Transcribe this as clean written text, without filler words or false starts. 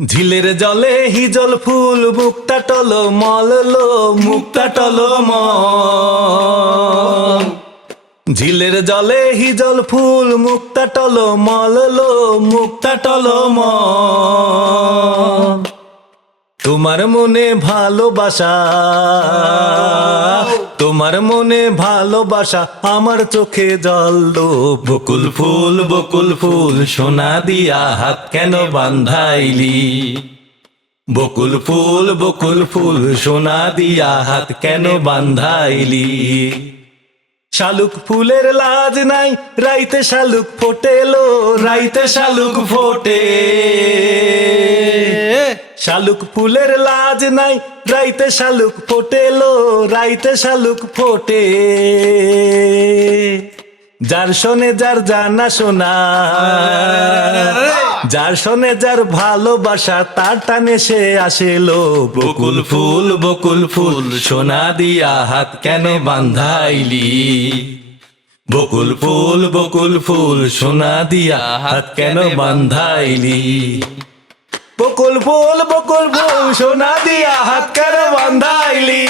ঝিলের জলে হিজল ফুল মুক্তা টলো মললো মুক্তা টলো মল। ঝিলের জলে হিজল ফুল মুক্তা টলো মললো মুক্তা টলো মল। তোমার মনে ভালোবাসা, তোমার মনে ভালোবাসা আমার চোখে জল দো। বকুল ফুল সোনা দিয়া হাত কেন বান্ধাইলি? বকুল ফুল সোনা দিয়া হাত কেন বান্ধাইলি? শালুক ফুলের লাজ নাই রাইতে শালুক ফোটেলো, রাইতে শালুক ফোটে। শালুক ফুলের লাজ নাই রাইতে শালুক ফোটেলো, রাইতে শালুক ফোটে। যার শোনে যার জানা শোনা, যার শোনে যার ভালোবাসা তার টানে সে আসেলো। বকুল ফুল সোনা দিয়া হাত কেন বান্ধাইলি? বকুল ফুল সোনা দিয়া হাত কেন বান্ধাইলি? বকুল ফুল সোনা দিয়া হাত কেন বান্ধাইলি?